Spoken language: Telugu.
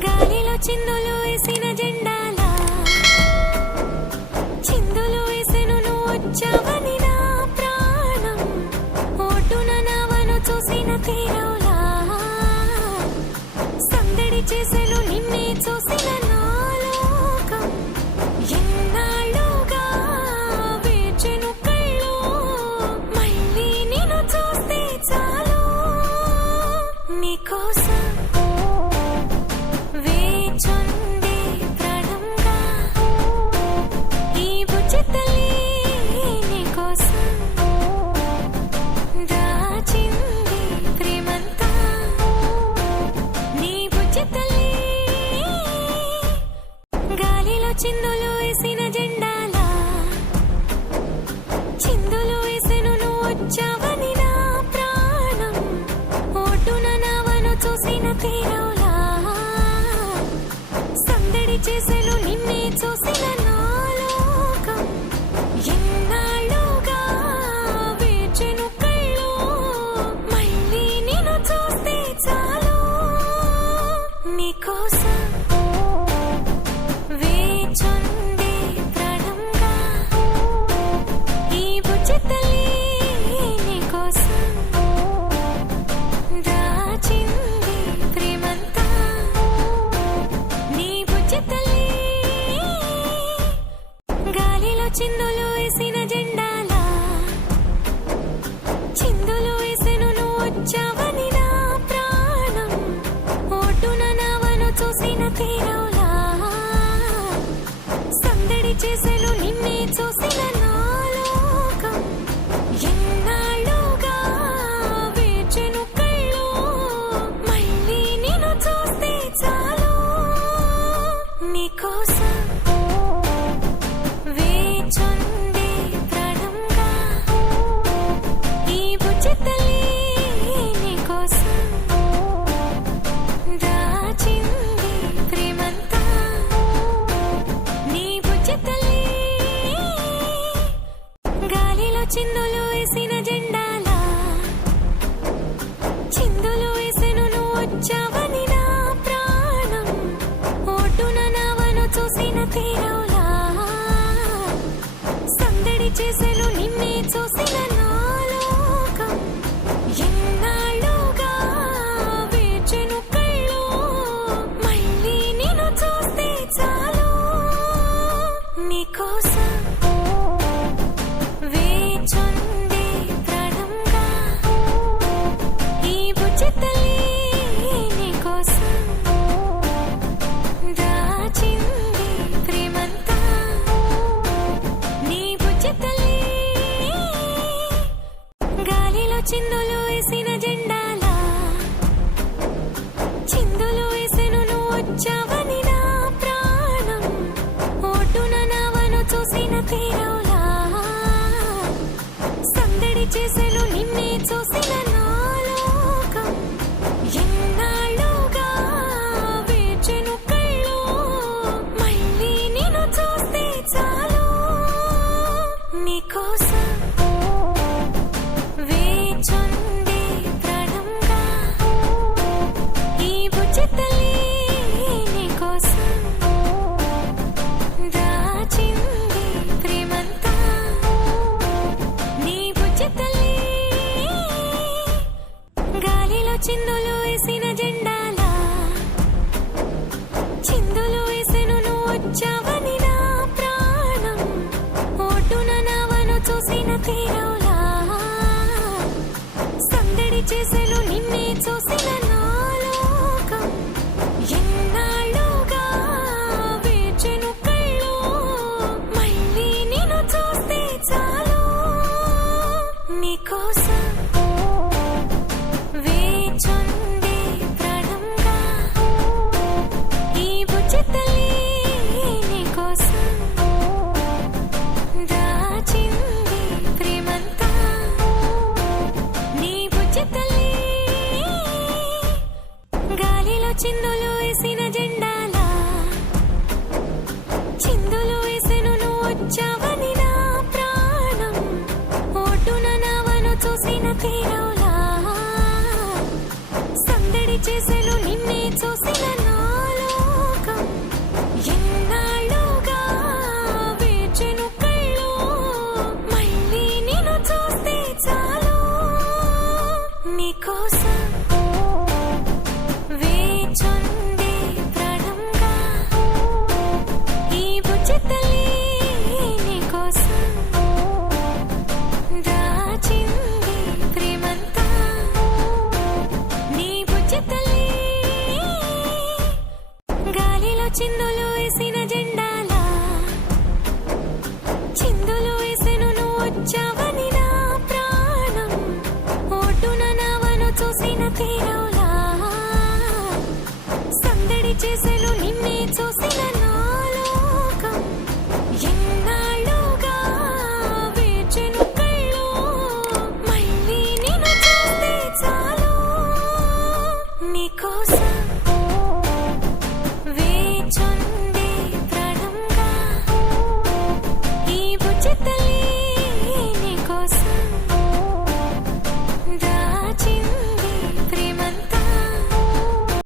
గాలిలో చిందులు వేసిన జెండాలా చిందులు వేసెను నువ్వు వచ్చావని నా ప్రాణం ఓటున నావను చూసిన తీరవులా సందడి చేసెను నిన్నే చూసిన నా లోకం ఎన్నాళ్ళుగా వేచెను కళ్ళు మళ్ళీ నిన్ను చూస్తే చాలు నీకోసం వేచుంది ప్రాణంగా ఈ బుజ్జి తల్లి నీకోసం దాచింది ప్రేమంతా నీ బుజ్జి తల్లి గాలిలో చిందులు వేసిన జెండాలా చిందులు వేసెను నువ్వు వచ్చావని నా ప్రాణం ఓటున నావను చూసిన తీరవులా సందడి చేసెను నిన్నే చూసిన నా లోకం ఎన్నాళ్ళుగా వేచెను కళ్ళు మళ్ళీ నిన్ను చూస్తే చాలు నీకోసం వేచుంది ప్రాణంగా ఈ బుజ్జి తల్లి నీకోసం దాచింది ప్రేమంతా నీ బుజ్జి తల్లి గాలిలో చిందులు వేసిన జెండాలా చిందులు వేసెను నువ్వు వచ్చావని నా ప్రాణం ఓటున నావను చూసిన తీరవులా సందడి చేసెను నిన్నే చూసిన నా లోకం ఎన్నాళ్ళుగా వేచెను కళ్ళు మళ్ళీ నిన్ను చూస్తే చాలు నీకోసం వేచుంది ప్రాణంగా ఈ బుజ్జి తల్లి నీకోసం దాచింది ప్రేమంతా నీ బుజ్జి తల్లి గాలిలో చిందులు వేసిన జెండాలా చిందులు వేసెను నువ్వు వచ్చావని నా ప్రాణం ఓటున నావను చూసిన తీరవులా సందడి చేసెను నిన్నే చూసిన నా లోకం ఎన్నాళ్ళుగా వేచెను కళ్ళు మళ్ళీ నిన్ను చూస్తే చాలు నీకోసం వేచుంది ప్రాణంగా ఈ బుజ్జి తల్లి నీకోసం దాచింది ప్రేమంతా నీ బుజ్జి తల్లి గాలిలో చిందులు వేసిన జెండాలా చిందులు వేసెను నువ్వు వచ్చావని నా ప్రాణం ఓటున నావను చూసిన తీరవులా సందడి చేసెను నిన్నే చూసిన నా లోకం ఎన్నాళ్ళుగా వేచెను కళ్ళు మళ్ళీ నిన్ను చూస్తే చాలు నీకోసం వేచుంది ప్రాణంగా ఈ బుజ్జి తల్లి నీకోసం దాచింది ప్రేమంతా నీ బుజ్జి తల్లి గాలిలో చిందులు వేసిన జెండాలా చిందులు వేసెను నువ్వు వచ్చావని నా ప్రాణం ఓటున నావను చూసిన తీరవులా సందడి చేసెను నిన్నే చూసిన నా లోకం ఎన్నాళ్ళుగా వేచెను కళ్ళు మళ్ళీ నిన్ను చూస్తే చాలు నీకోసం వేచుంది ప్రాణంగా ఈ బుజ్జి తల్లి నీకోసం దాచింది ప్రేమంతా నీ బుజ్జి తల్లి గాలిలో చిందులు వేసిన జెండాలా చిందులు వేసెను నువ్వు వచ్చావని నా ప్రాణం ఓటున నావను చూసిన తీరవులా సందడి చేసెను నిన్నే చూసిన నాలో చిందులు వేసిన జెండాలా చిందులు వేసెను నువ్వు వచ్చావని నా ప్రాణం ఓటున నావను చూసిన తీరవులా సందడి చేసెను